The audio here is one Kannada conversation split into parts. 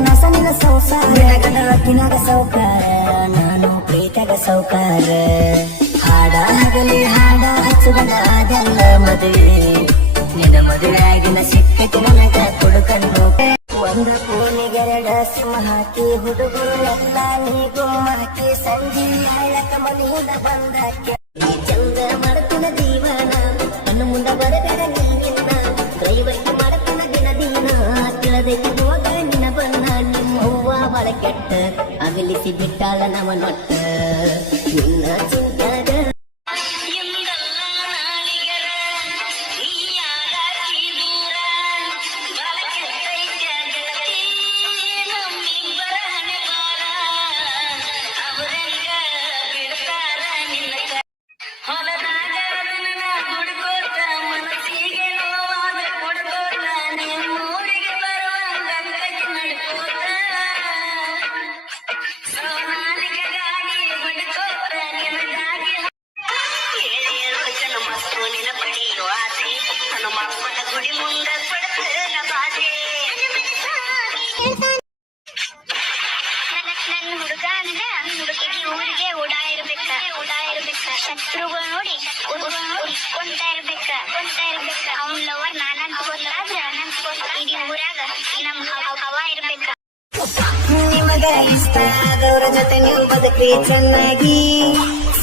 ನಸನಿನ ಸಂಸಾರ ಗಿನಗ ಸೌಕಾರ ನಾನು ಪ್ರೀತಗ ಸೌಕಾರ ಹಾಡ ಹಗಲಿ ಹಾಡ ಹಚ್ಚುಗನ ಅದೆಲ್ಲ ಮದುವೆ ನಿನ್ನ ಮದುವೆಯಾಗಿನ ಸಿಕ್ಕೈತಿ ನನಗ ಕೊಡುಕಣ್ಣು ಒಂದ ಪೂನಿಗೆರಡ ಸಿಂಹ ಹಾಕಿ ಹುಡುಗರು ಎಲ್ಲ ನೀಗು ಹಾಕಿ ಸಂಜೆ ಹೇಳಕ ಮನೆಯಿಂದ ಬಂದಕ್ಕೆ ಈ ಚಂದ ಮಾಡ್ತಿನ ಜೀವನ ನನ್ನ ಮುಂದ ಬರಬೇಡ ನೀನಿನ್ನ ಡ್ರೈವರ್ಗೆ ಮಾಡ್ತಿನ ದಿನ ತಿಳಿದೈತಿ ಹೋಗ ನಿನ್ನ ಬನ್ನ ನಿಮ್ಮ ಹೂವ ಬಳ ಕೆಟ್ಟ ಅಗಲಿಸಿ ಬಿಟ್ಟಾಳ ನವ ನೊಟ್ಟ ನಿನ್ನ ಚಿಂತಾಗ ಊರಿಗೆ ಓಡಾಯಿರ್ಬೇಕ ಶತ್ರುಗಳು ನೋಡಿ ಕೊಂತ ಇರ್ಬೇಕ ಅವ್ನ ಲವರ್ ನಾನಂತ ಗೊತ್ತಾದ್ರ ಇಡೀ ಊರಾಗ ನಮ್ ಹವಾ ಇರ್ಬೇಕ ನಿಮಗ ಇಷ್ಟ ಆದವ್ರ ಜೊತೆ ನೀವು ಬದುಕ್ರಿ ಚೆನ್ನಾಗಿ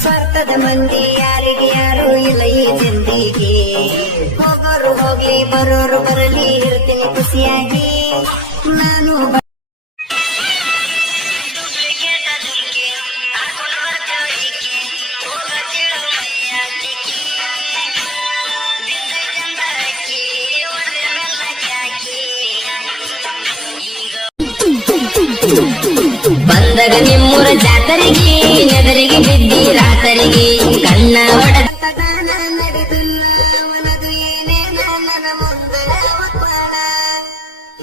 ಸ್ವಾರ್ಥದ ಮಂದಿ ಯಾರಿಗೆ ಯಾರು ಇಲ್ಲ ಈ ಜಿಂದಿಗೆ ಹೋಗೋರು ಹೋಗ್ಲಿ ಬರೋರು ಬರಲಿ ಇರ್ತೀನಿ ಖುಷಿಯಾಗಿ ನಾನು ಬಂದಾಗ ನಿಮ್ಮೂರ ಜಾತರಿಗೆ ನೆದರಿಗೆ ಬಿದ್ದಿ ರಾತರಿಗೆ ಕಣ್ಣ ಹೊಡೆದ ನಡೆದಿಲ್ಲ ಅವನದು ಏನೇನ ನನ್ನ ಮುಂದೆ ಒಪ್ಪಾಳ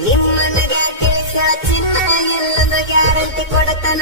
ನಿಮ್ಮನಗ ತಿಳಿಸ ಚಿನ್ನ ಎಲ್ಲದ ಗ್ಯಾರಂಟಿ ಕೊಡತನ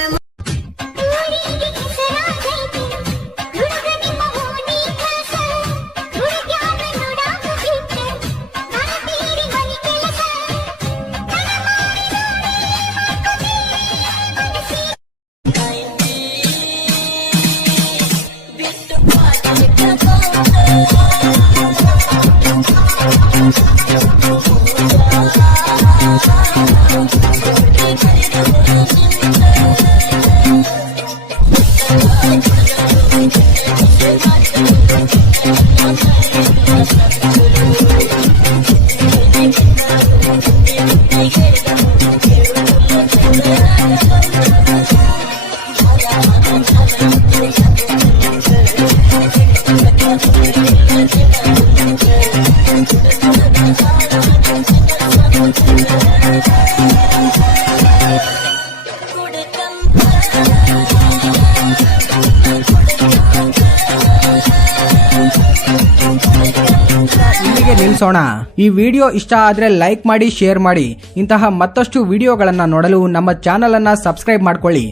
ಇಲ್ಲಿಗೆ ನಿಲ್ಲಿಸೋಣ. ಈ ವಿಡಿಯೋ ಇಷ್ಟ ಆದ್ರೆ ಲೈಕ್ ಮಾಡಿ, ಶೇರ್ ಮಾಡಿ. ಇಂತಹ ಮತ್ತಷ್ಟು ವಿಡಿಯೋಗಳನ್ನ ನೋಡಲು ನಮ್ಮ ಚಾನೆಲ್ ಅನ್ನ ಸಬ್ಸ್ಕ್ರೈಬ್ ಮಾಡ್ಕೊಳ್ಳಿ.